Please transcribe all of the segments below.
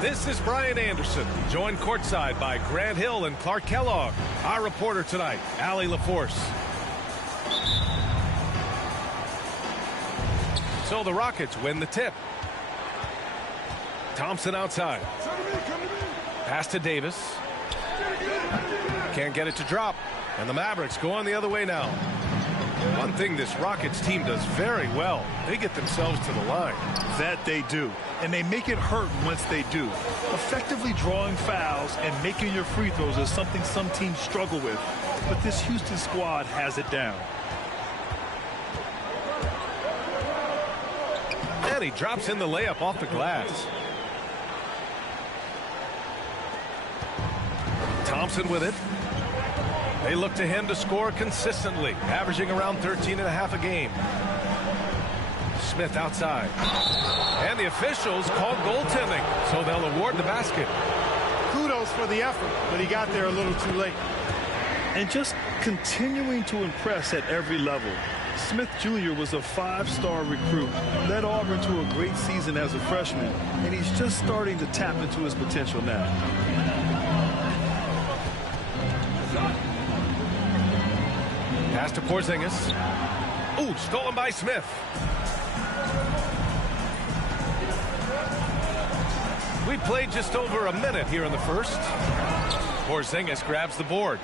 This is Brian Anderson, joined courtside by Grant Hill and Clark Kellogg. Our reporter tonight, Allie LaForce. So the Rockets win the tip. Thompson outside. Pass to Davis. Can't get it to drop. And the Mavericks go on the other way now. One thing this Rockets team does very well, they get themselves to the line. That they do. And they make it hurt once they do. Effectively drawing fouls and making your free throws is something some teams struggle with. But this Houston squad has it down. And he drops in the layup off the glass. Thompson with it. They look to him to score consistently, averaging around 13.5 a game. Smith outside. And the officials called goaltending, so they'll award the basket. Kudos for the effort, but he got there a little too late. And just continuing to impress at every level. Smith Jr. was a 5-star recruit, led Auburn to a great season as a freshman, and he's just starting to tap into his potential now. Pass to Porzingis. Ooh, stolen by Smith. We played just over a minute here in the first. Porzingis grabs the board.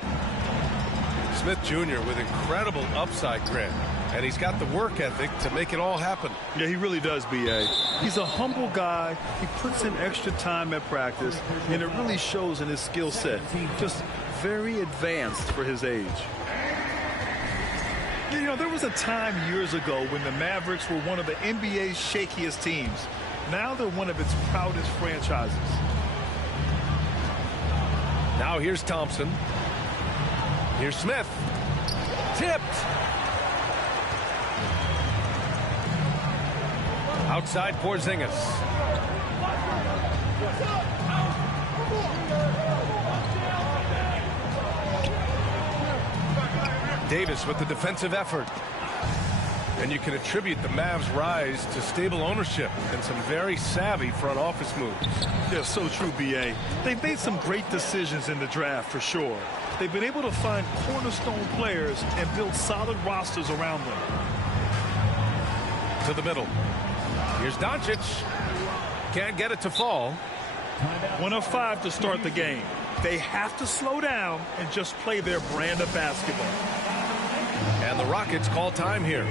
Smith Jr. with incredible upside, Grant. And he's got the work ethic to make it all happen. Yeah, he really does, B.A. He's a humble guy. He puts in extra time at practice, and it really shows in his skill set. Just very advanced for his age. You know, there was a time years ago when the Mavericks were one of the NBA's shakiest teams. Now they're one of its proudest franchises. Now here's Thompson. Here's Smith. Tipped. Outside Porzingis. Davis with the defensive effort. And you can attribute the Mavs' rise to stable ownership and some very savvy front office moves. Yeah, so true, B.A. They've made some great decisions in the draft, for sure. They've been able to find cornerstone players and build solid rosters around them. To the middle. Here's Doncic. Can't get it to fall. 1 of 5 to start the game. They have to slow down and just play their brand of basketball. And the Rockets call time here.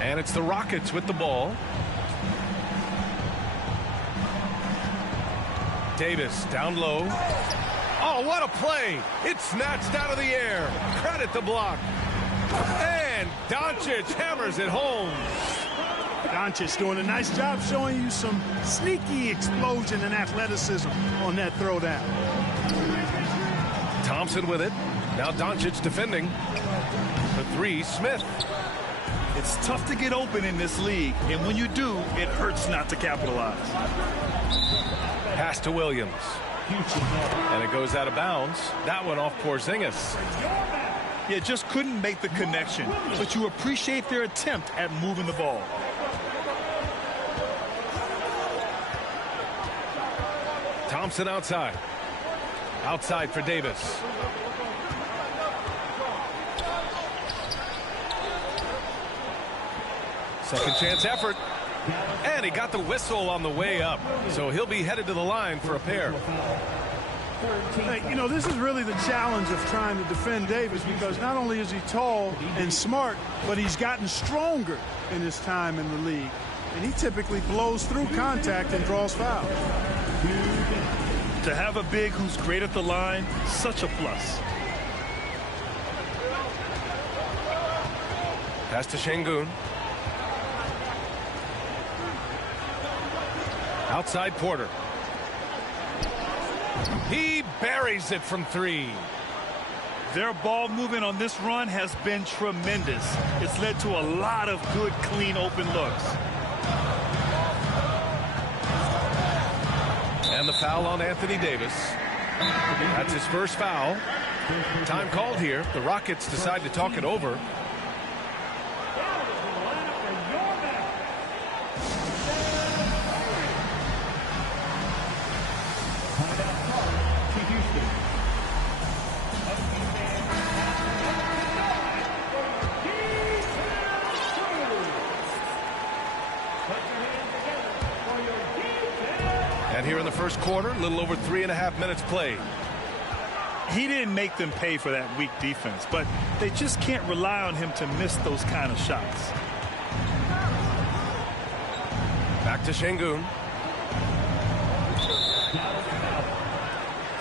And it's the Rockets with the ball. Davis down low. Oh, what a play. It's snatched out of the air. Credit the block. And Doncic hammers it home. Doncic doing a nice job showing you some sneaky explosion and athleticism on that throwdown. Thompson with it. Now Doncic defending. The three, Smith. It's tough to get open in this league, and when you do, it hurts not to capitalize. Pass to Williams. And it goes out of bounds. That one off Porzingis. Yeah, just couldn't make the connection, but you appreciate their attempt at moving the ball. Thompson outside. Outside for Davis. Second chance effort. And he got the whistle on the way up. So he'll be headed to the line for a pair. Hey, you know, this is really the challenge of trying to defend Davis, because not only is he tall and smart, but he's gotten stronger in his time in the league. And he typically blows through contact and draws fouls. To have a big who's great at the line, such a plus. Pass to Şengün. Outside Porter. He buries it from 3. Their ball movement on this run has been tremendous. It's led to a lot of good, clean, open looks. And the foul on Anthony Davis. That's his first foul. Time called here. The Rockets decide to talk it over. And here in the first quarter, a little over 3.5 minutes played. He didn't make them pay for that weak defense, but they just can't rely on him to miss those kind of shots. Back to Şengün.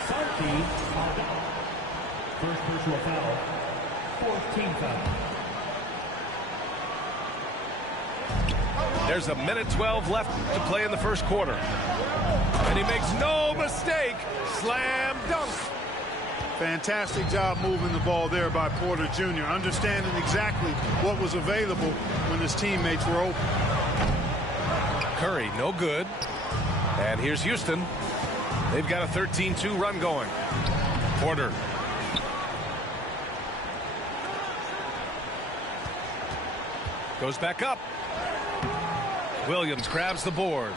Siiigh, first personal foul, fourth team foul. There's a minute 12 left to play in the first quarter. And he makes no mistake. Slam dunk. Fantastic job moving the ball there by Porter Jr., understanding exactly what was available when his teammates were open. Curry, no good. And here's Houston. They've got a 13-2 run going. Porter. Goes back up. Williams grabs the board.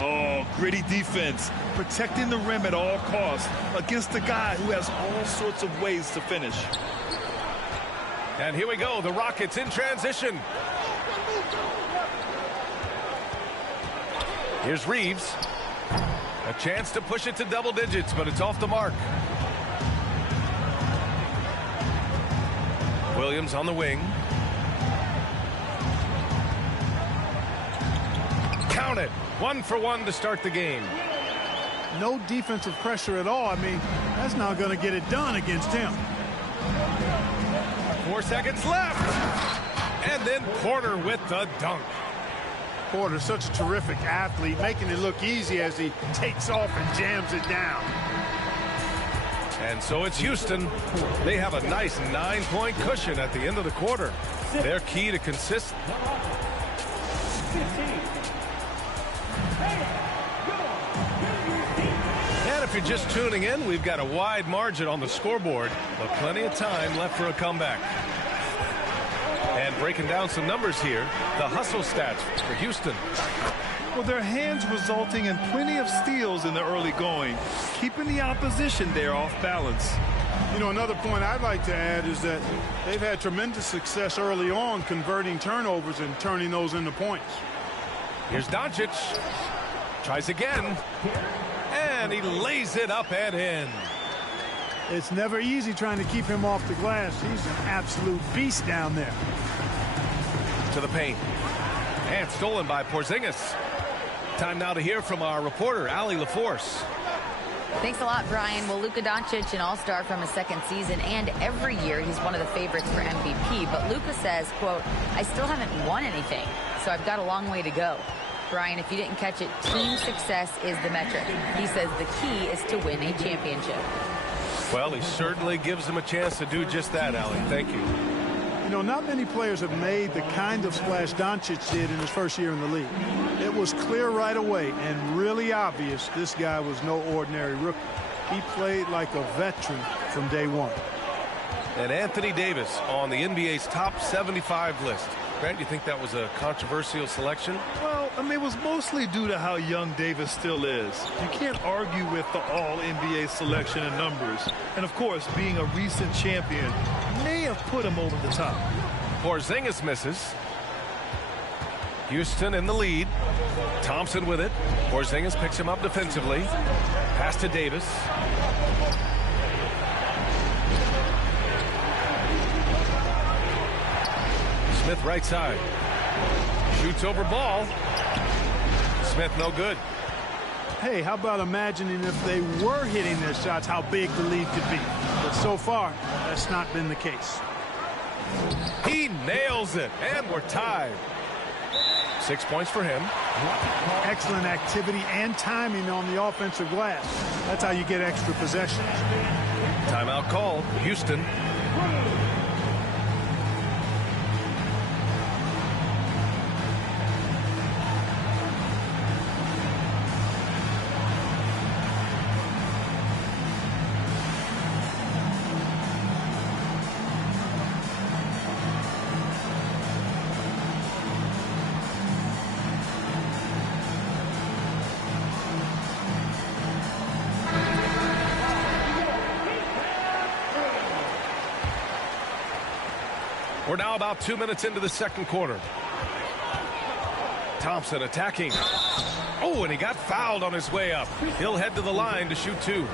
Oh, gritty defense, protecting the rim at all costs against a guy who has all sorts of ways to finish. And here we go, the Rockets in transition. Here's Reeves. A chance to push it to double digits, but it's off the mark. Williams on the wing. Count it. 1 for 1 to start the game. No defensive pressure at all. I mean, that's not going to get it done against him. 4 seconds left. And then Porter with the dunk. Porter, such a terrific athlete, making it look easy as he takes off and jams it down. And so it's Houston. They have a nice 9-point cushion at the end of the quarter. Their key to consist. And if you're just tuning in, we've got a wide margin on the scoreboard, but plenty of time left for a comeback. And breaking down some numbers here, the hustle stats for Houston. Well, their hands resulting in plenty of steals in the early going, keeping the opposition there off balance. You know, another point I'd like to add is that they've had tremendous success early on converting turnovers and turning those into points. Here's Doncic. Tries again. And he lays it up and in. It's never easy trying to keep him off the glass. He's an absolute beast down there. To the paint. And stolen by Porzingis. Time now to hear from our reporter, Allie LaForce. Thanks a lot, Brian. Well, Luka Doncic, an all-star from his second season, and every year he's one of the favorites for MVP. But Luka says, quote, I still haven't won anything, so I've got a long way to go. Brian, if you didn't catch it, team success is the metric. He says the key is to win a championship. Well, he certainly gives him a chance to do just that, Allie. Thank you. You know, not many players have made the kind of splash Doncic did in his first year in the league. It was clear right away and really obvious this guy was no ordinary rookie. He played like a veteran from day one. And Anthony Davis on the NBA's top 75 list. Grant, you think that was a controversial selection? Well, I mean, it was mostly due to how young Davis still is. You can't argue with the all-NBA selection and numbers. And, of course, being a recent champion may have put him over the top. Porzingis misses. Houston in the lead. Thompson with it. Porzingis picks him up defensively. Pass to Davis. Smith right side. Shoots over ball. Smith no good. Hey, how about imagining if they were hitting their shots, how big the lead could be? But so far, that's not been the case. He nails it, and we're tied. 6 points for him. Excellent activity and timing on the offensive glass. That's how you get extra possessions. Timeout call, Houston. We're now about 2 minutes into the second quarter. Thompson attacking. Oh, and he got fouled on his way up. He'll head to the line to shoot 2.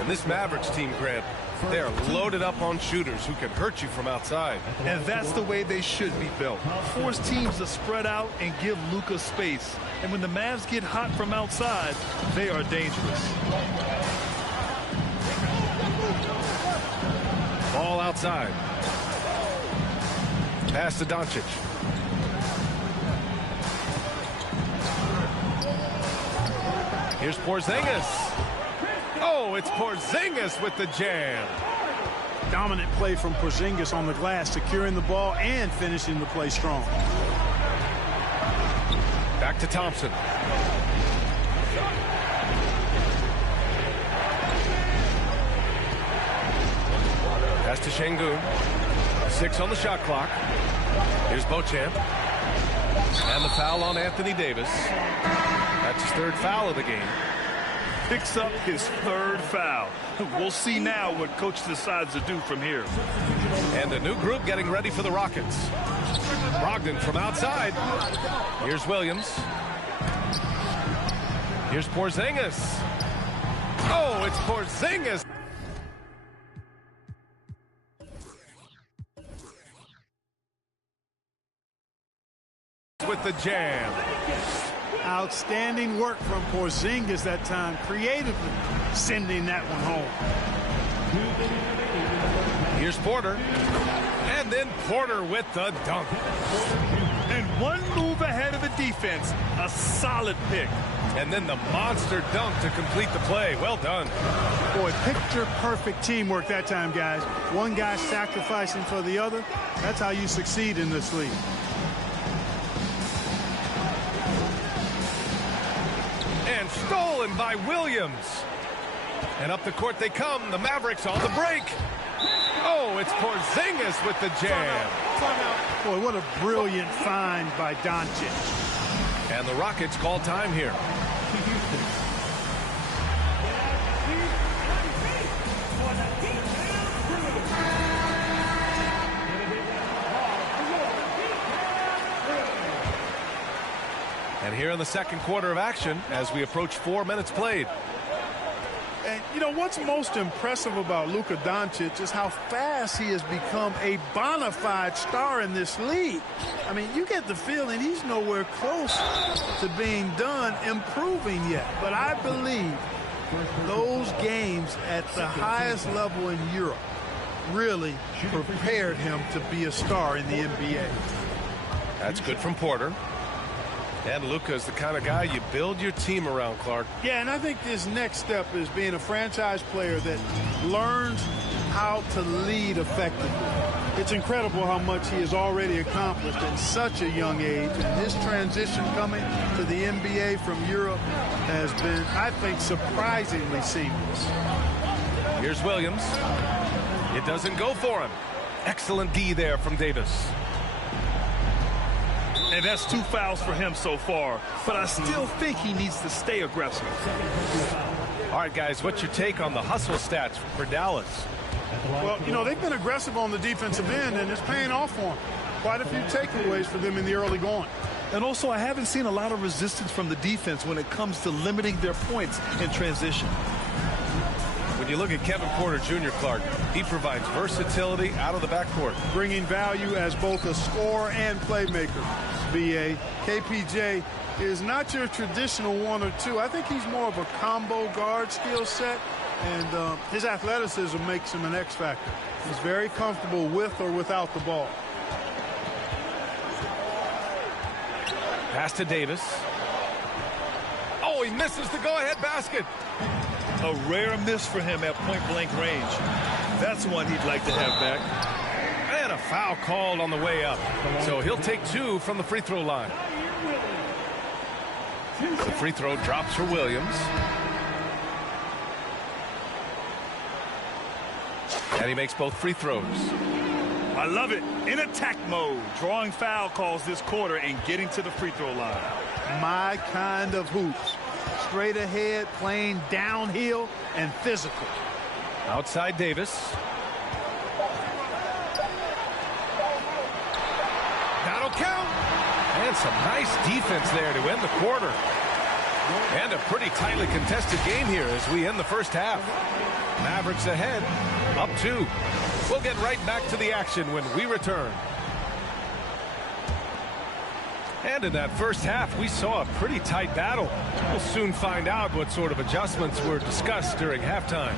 And this Mavericks team, Grant, they're loaded up on shooters who can hurt you from outside. And that's the way they should be built. Force teams to spread out and give Luka space. And when the Mavs get hot from outside, they are dangerous. Ball outside. Pass to Doncic. Here's Porzingis. Oh, it's Porzingis with the jam. Dominant play from Porzingis on the glass, securing the ball and finishing the play strong. Back to Thompson. Pass to Şengün. 6 on the shot clock. Here's Beauchamp. And the foul on Anthony Davis. That's his 3rd foul of the game. Picks up his 3rd foul. We'll see now what coach decides to do from here. And a new group getting ready for the Rockets. Brogdon from outside. Here's Williams. Here's Porzingis. Oh, it's Porzingis. With the jam. Outstanding work from Porzingis that time, creatively sending that one home. Here's Porter. And then Porter with the dunk. And one move ahead of the defense. A solid pick. And then the monster dunk to complete the play. Well done. Boy, picture-perfect teamwork that time, guys. One guy sacrificing for the other. That's how you succeed in this league. And stolen by Williams. And up the court they come. The Mavericks on the break. Oh, it's Porzingis with the jam. Boy, what a brilliant find by Doncic. And the Rockets call time here. And here in the second quarter of action as we approach 4 minutes played. And, you know, what's most impressive about Luka Doncic is how fast he has become a bona fide star in this league. I mean, you get the feeling he's nowhere close to being done improving yet. But I believe those games at the highest level in Europe really prepared him to be a star in the NBA. That's good from Porter. And Luka is the kind of guy you build your team around, Clark. Yeah, and I think this next step is being a franchise player that learns how to lead effectively. It's incredible how much he has already accomplished at such a young age. And his transition coming to the NBA from Europe has been, I think, surprisingly seamless. Here's Williams. It doesn't go for him. Excellent D there from Davis. And that's 2 fouls for him so far. But I still think he needs to stay aggressive. All right, guys, what's your take on the hustle stats for Dallas? Well, you know, they've been aggressive on the defensive end, and it's paying off for them. Quite a few takeaways for them in the early going. And also, I haven't seen a lot of resistance from the defense when it comes to limiting their points in transition. When you look at Kevin Porter Jr., Clark, he provides versatility out of the backcourt. Bringing value as both a scorer and playmaker. B.A. KPJ is not your traditional 1 or 2. I think he's more of a combo guard skill set, and his athleticism makes him an X factor. He's very comfortable with or without the ball. Pass to Davis. Oh, he misses the go-ahead basket. A rare miss for him at point-blank range. That's one he'd like to have back. And a foul called on the way up. So he'll take 2 from the free throw line. The free throw drops for Williams. And he makes both free throws. I love it. In attack mode, drawing foul calls this quarter and getting to the free throw line. My kind of hoops. Straight ahead, playing downhill, and physical. Outside Davis. That'll count. And some nice defense there to end the quarter. And a pretty tightly contested game here as we end the first half. Mavericks ahead, up 2. We'll get right back to the action when we return. And in that first half, we saw a pretty tight battle. We'll soon find out what sort of adjustments were discussed during halftime.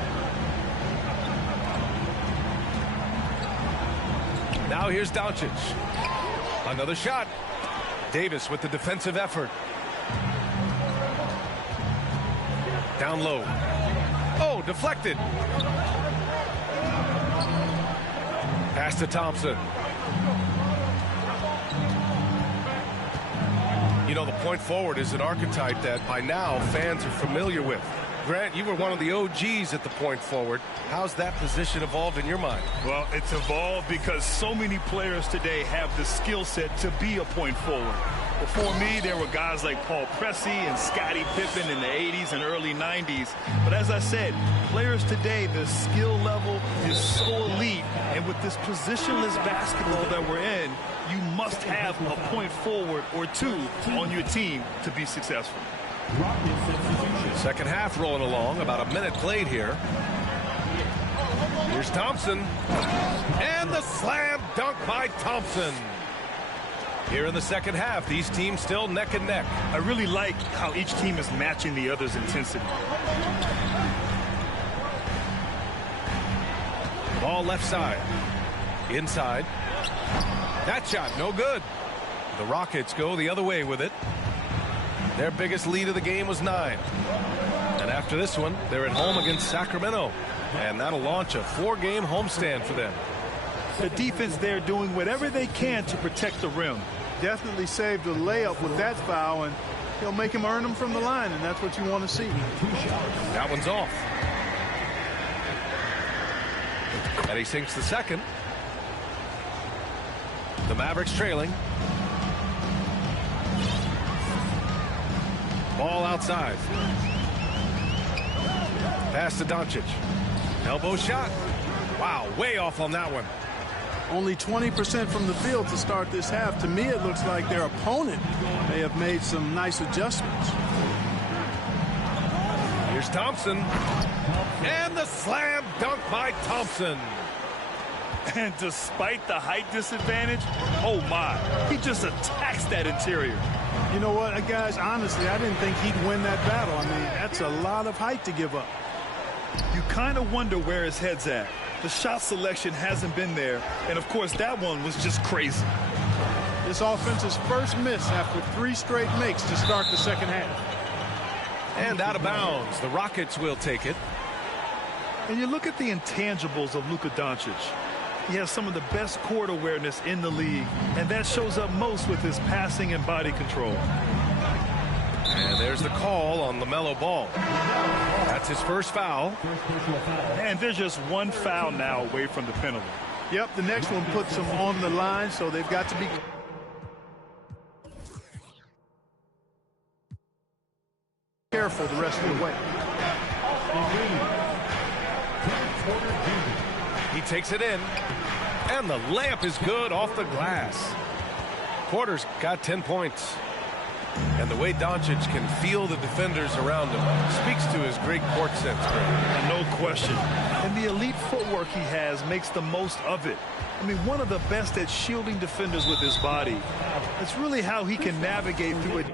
Now here's Doncic. Another shot. Davis with the defensive effort. Down low. Oh, deflected. Pass to Thompson. You know, the point forward is an archetype that by now fans are familiar with. Grant, you were one of the OGs at the point forward. How's that position evolved in your mind? Well, it's evolved because so many players today have the skill set to be a point forward. Before me, there were guys like Paul Pressey and Scottie Pippen in the 80s and early 90s. But as I said, players today, the skill level is so elite. And with this positionless basketball that we're in, you must have a point forward or 2 on your team to be successful. Second half rolling along, about a minute played here. Here's Thompson. And the slam dunk by Thompson. Here in the second half, these teams still neck and neck. I really like how each team is matching the other's intensity. Ball left side. Inside. That shot, no good. The Rockets go the other way with it. Their biggest lead of the game was 9. And after this one, they're at home against Sacramento. And that'll launch a 4-game homestand for them. The defense there doing whatever they can to protect the rim. Definitely saved a layup with that foul, and he'll make him earn them from the line, and that's what you want to see. That one's off. And he sinks the second. The Mavericks trailing. Ball outside. Pass to Doncic. Elbow shot. Wow, way off on that one. Only 20% from the field to start this half. To me, it looks like their opponent may have made some nice adjustments. Here's Thompson. And the slam dunk by Thompson. And despite the height disadvantage, oh my, he just attacks that interior. You know what, guys, honestly, I didn't think he'd win that battle. I mean, that's a lot of height to give up. You kind of wonder where his head's at. The shot selection hasn't been there, and of course that one was just crazy. This offense's first miss after 3 straight makes to start the second half. And out of bounds. The Rockets will take it. And you look at the intangibles of Luka Doncic. He has some of the best court awareness in the league, and that shows up most with his passing and body control. And there's the call on LaMelo Ball. That's his first foul. And they're just 1 foul now away from the penalty. Yep, the next one puts them on the line, so they've got to be careful the rest of the way. He takes it in. And the layup is good off the glass. Porter's got 10 points. And And the way Doncic can feel the defenders around him speaks to his great court sense, Greg. No question. And the elite footwork he has makes the most of it. I mean, one of the best at shielding defenders with his body. It's really how he can navigate through it.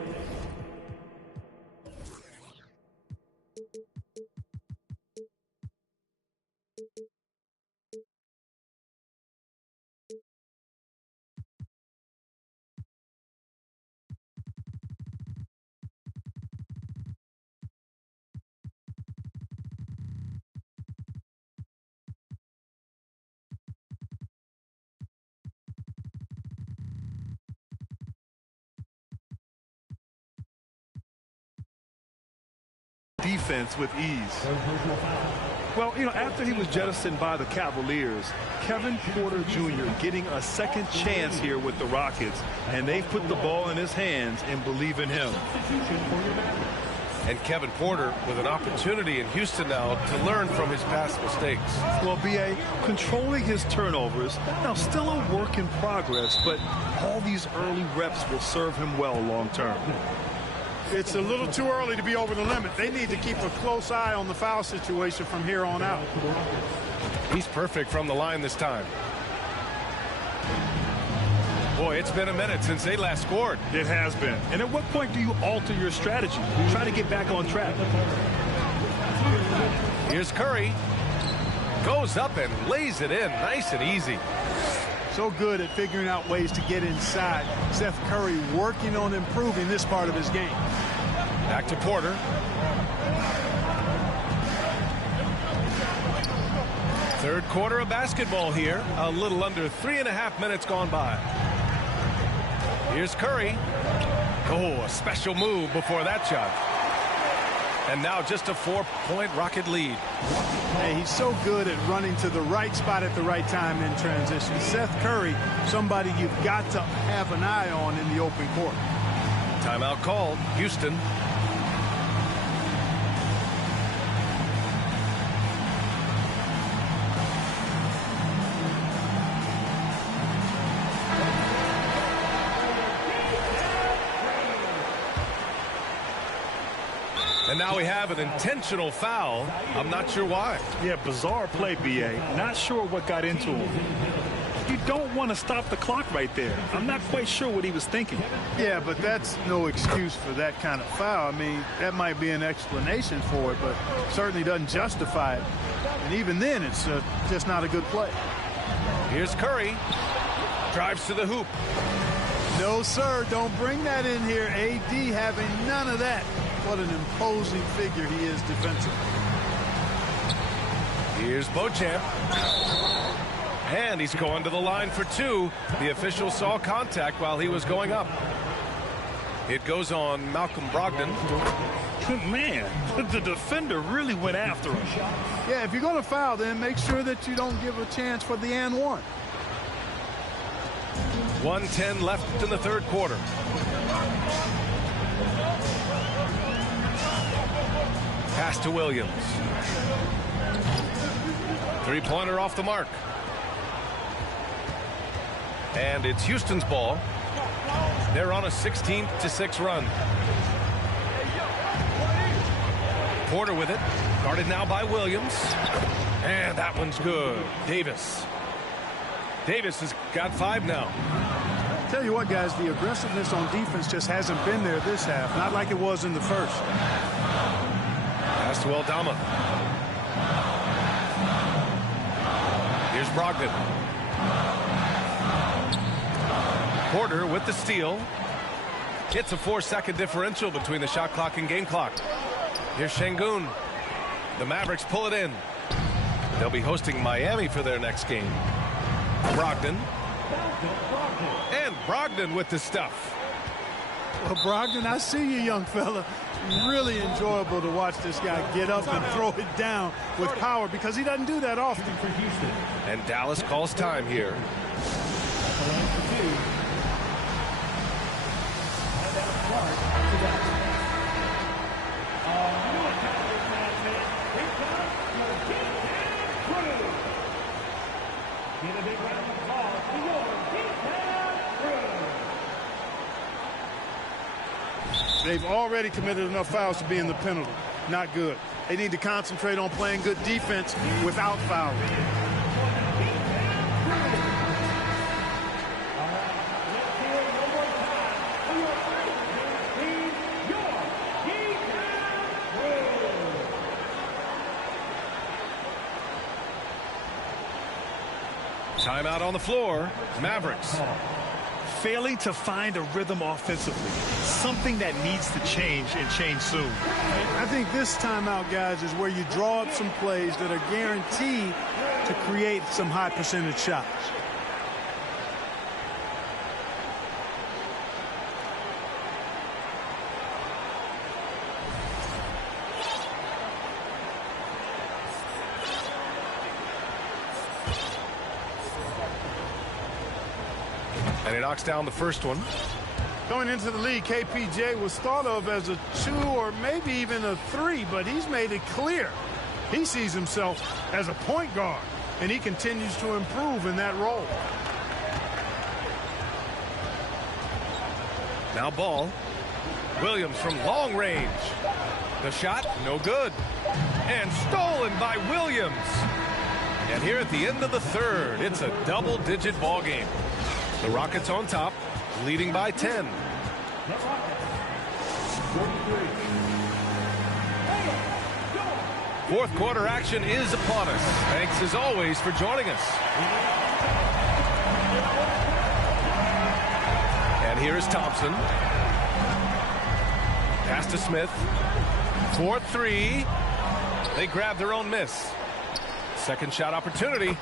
Defense with ease. Well, you know, after he was jettisoned by the Cavaliers, Kevin Porter Jr. getting a second chance here with the Rockets, and they've put the ball in his hands and believe in him. And Kevin Porter with an opportunity in Houston now to learn from his past mistakes. Well, B.A. controlling his turnovers, now still a work in progress, but all these early reps will serve him well long term. It's a little too early to be over the limit. They need to keep a close eye on the foul situation from here on out. He's perfect from the line this time. Boy, it's been a minute since they last scored. It has been. And at what point do you alter your strategy? Try to get back on track. Here's Curry. Goes up and lays it in nice and easy. So good at figuring out ways to get inside. Seth Curry working on improving this part of his game. Back to Porter. Third quarter of basketball here. A little under 3.5 minutes gone by. Here's Curry. Oh, a special move before that shot. And now just a 4-point Rocket lead. Hey, he's so good at running to the right spot at the right time in transition. Seth Curry, somebody you've got to have an eye on in the open court. Timeout called. Houston. And now we have an intentional foul. I'm not sure why. Yeah, bizarre play, B.A. Not sure what got into him. You don't want to stop the clock right there. I'm not quite sure what he was thinking. Yeah, but that's no excuse for that kind of foul. I mean, that might be an explanation for it, but certainly doesn't justify it. And even then, it's just not a good play. Here's Curry. Drives to the hoop. No, sir. Don't bring that in here. AD having none of that. What an imposing figure he is defensively. Here's Beauchamp. And he's going to the line for two. The official saw contact while he was going up. It goes on Malcolm Brogdon. Man, the defender really went after him. Yeah, if you're going to foul, then make sure that you don't give a chance for the and one. 1:10 left in the third quarter. Pass to Williams. Three-pointer off the mark. And it's Houston's ball. They're on a 16-6 run. Porter with it. Guarded now by Williams. And that one's good. Davis. Davis has got 5 now. Tell you what, guys, the aggressiveness on defense just hasn't been there this half. Not like it was in the first. Pass to Aldama. Here's Brogdon. Porter with the steal. It's a 4-second differential between the shot clock and game clock. Here's Şengün. The Mavericks pull it in. They'll be hosting Miami for their next game. Brogdon. And Brogdon with the stuff. Well, Brogdon, I see you, young fella. Really enjoyable to watch this guy get up and throw it down with power because he doesn't do that often. And Dallas calls time here. They've already committed enough fouls to be in the penalty. Not good. They need to concentrate on playing good defense without fouling. Timeout on the floor. Mavericks. Failing to find a rhythm offensively. Something that needs to change and change soon. I think this timeout, guys, is where you draw up some plays that are guaranteed to create some high percentage shots. And he knocks down the first one. Going into the league, KPJ was thought of as a 2 or maybe even a 3, but he's made it clear he sees himself as a point guard, and he continues to improve in that role. Now ball. Williams from long range. The shot, no good. And stolen by Williams. And here at the end of the third, it's a double-digit ball game. The Rockets on top, leading by 10. Fourth quarter action is upon us. Thanks as always for joining us. And here is Thompson. Pass to Smith. 4-3. They grab their own miss. Second shot opportunity.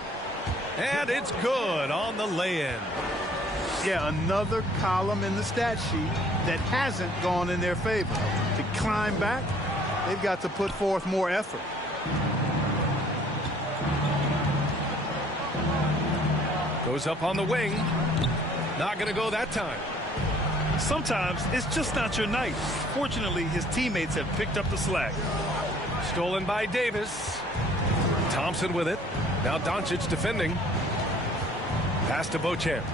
And it's good on the lay-in. Yeah, another column in the stat sheet that hasn't gone in their favor. To climb back, they've got to put forth more effort. Goes up on the wing. Not going to go that time. Sometimes it's just not your night. Fortunately, his teammates have picked up the slack. Stolen by Davis. Thompson with it. Now Doncic defending. Pass to Beauchamp.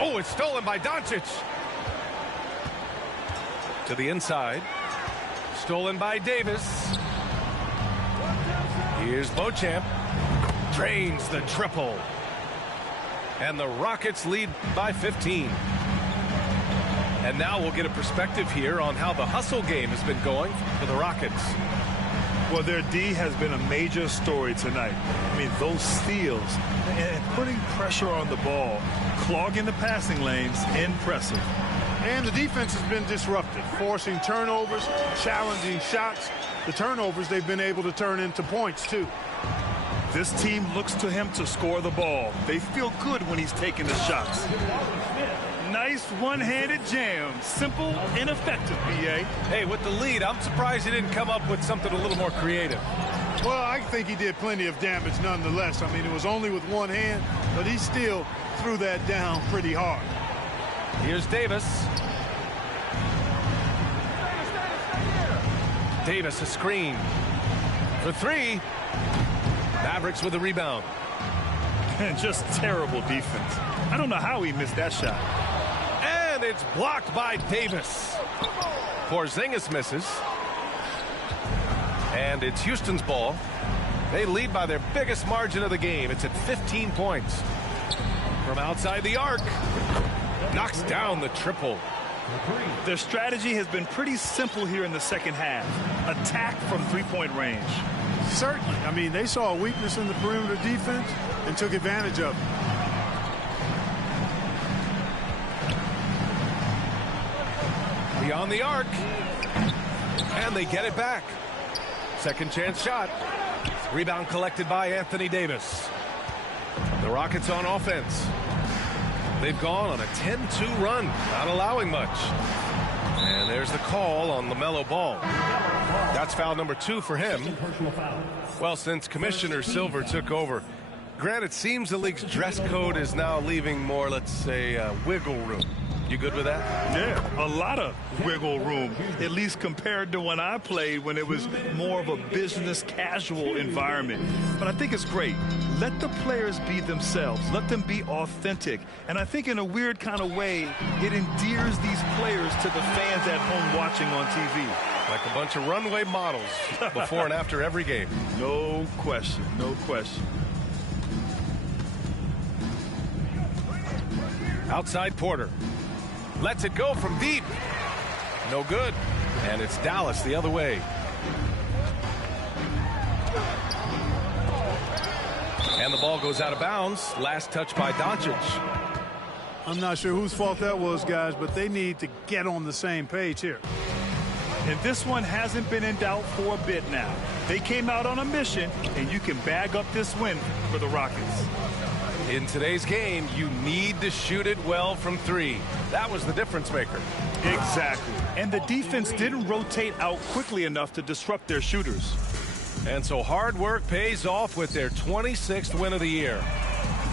Oh, it's stolen by Doncic. To the inside. Stolen by Davis. Here's Beauchamp. Drains the triple. And the Rockets lead by 15. And now we'll get a perspective here on how the hustle game has been going for the Rockets. Well, their D has been a major story tonight. I mean, those steals and putting pressure on the ball, clogging the passing lanes, impressive. And the defense has been disruptive, forcing turnovers, challenging shots. The turnovers they've been able to turn into points, too. This team looks to him to score the ball. They feel good when he's taking the shots. Nice one-handed jam. Simple and effective, B.A. Hey, with the lead, I'm surprised he didn't come up with something a little more creative. Well, I think he did plenty of damage nonetheless. I mean, it was only with one hand, but he still threw that down pretty hard. Here's Davis. Davis, a screen. For three. Mavericks with a rebound. And just terrible defense. I don't know how he missed that shot. And it's blocked by Davis. Porzingis misses. And it's Houston's ball. They lead by their biggest margin of the game. It's at 15 points. From outside the arc. Knocks down the triple. Their strategy has been pretty simple here in the second half. Attack from three-point range. Certainly. I mean, they saw a weakness in the perimeter defense and took advantage of it. Beyond the arc. And they get it back. Second chance shot. Rebound collected by Anthony Davis. The Rockets on offense. They've gone on a 10-2 run, not allowing much. And there's the call on LaMelo Ball. That's foul number 2 for him. Well, since Commissioner Silver took over, Grant, it seems the league's dress code is now leaving more, let's say, wiggle room. You good with that? Yeah, a lot of wiggle room, at least compared to when I played, when it was more of a business casual environment. But I think it's great. Let the players be themselves. Let them be authentic. And I think in a weird kind of way, it endears these players to the fans at home watching on TV. Like a bunch of runway models before and after every game. No question, no question. Outside Porter. Lets it go from deep. No good. And it's Dallas the other way. And the ball goes out of bounds. Last touch by Doncic. I'm not sure whose fault that was, guys, but they need to get on the same page here. And this one hasn't been in doubt for a bit now. They came out on a mission, and you can bag up this win for the Rockets. In today's game, you need to shoot it well from three. That was the difference maker. Exactly. And the defense didn't rotate out quickly enough to disrupt their shooters. And so hard work pays off with their 26th win of the year.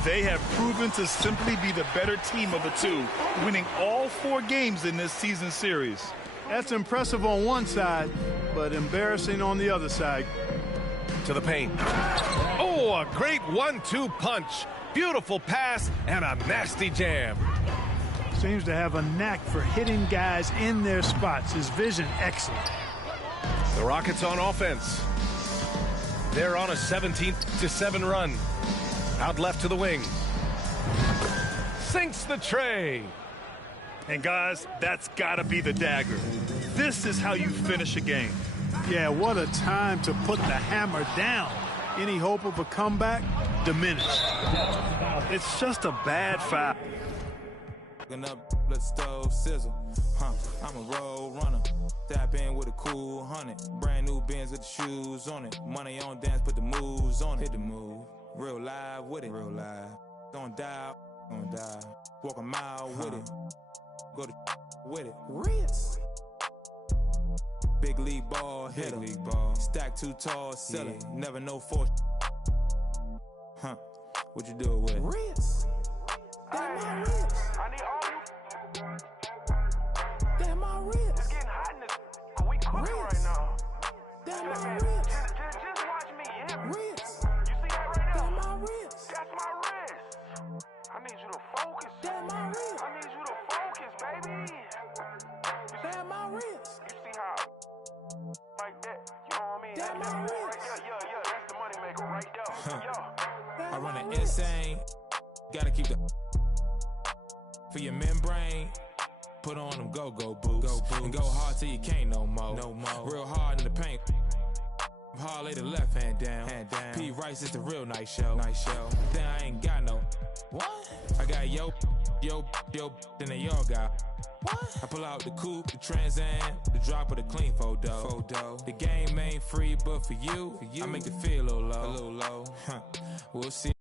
They have proven to simply be the better team of the two, winning all 4 games in this season series. That's impressive on one side, but embarrassing on the other side. To the paint. Oh, a great 1-2 punch. Beautiful pass and a nasty jam. Seems to have a knack for hitting guys in their spots. His vision excellent. The Rockets on offense. They're on a 17-7 run. Out left to the wing. Sinks the tray. And guys, that's got to be the dagger. This is how you finish a game. Yeah, what a time to put the hammer down. Any hope of a comeback? Diminished. It's just a bad foul. Up, let stove sizzle. I'm a road runner. Tap in with a cool 100. Brand new Benz with the shoes on it. Money on dance, put the moves on it. Hit the move. Real live with it. Real live. Don't die. Don't die. Walk a mile with it. Go to with it. Ritz. Big league ball hitter. Big league ball. Stack too tall, sell it. Never know for. What you do with it? Ritz. Damn my Ritz. I need all you. Damn my Ritz. It's getting hot in this. We cooking right now. Damn my Ritz. Just watch me, yeah. Ritz. You see that right now? Damn my Ritz. That's my wrist. I need you to focus. Damn my Ritz. I need you to focus, baby. Damn my Ritz. You see how? Like that. You know what I mean? Damn my Right Ritz. there, yeah. That's the money maker right there. Yeah. I run an insane. Gotta keep the for your membrane. Put on them go-go boots. And go hard till you can't no more. Real hard in the paint. Hard lay the left hand down. P. Rice is the real nice show. Then I ain't got no. What? I got yo, then they all got. What? I pull out the coupe, the Trans Am, the drop of the clean photo. The game ain't free, but for you, I make it feel a little low. We'll see.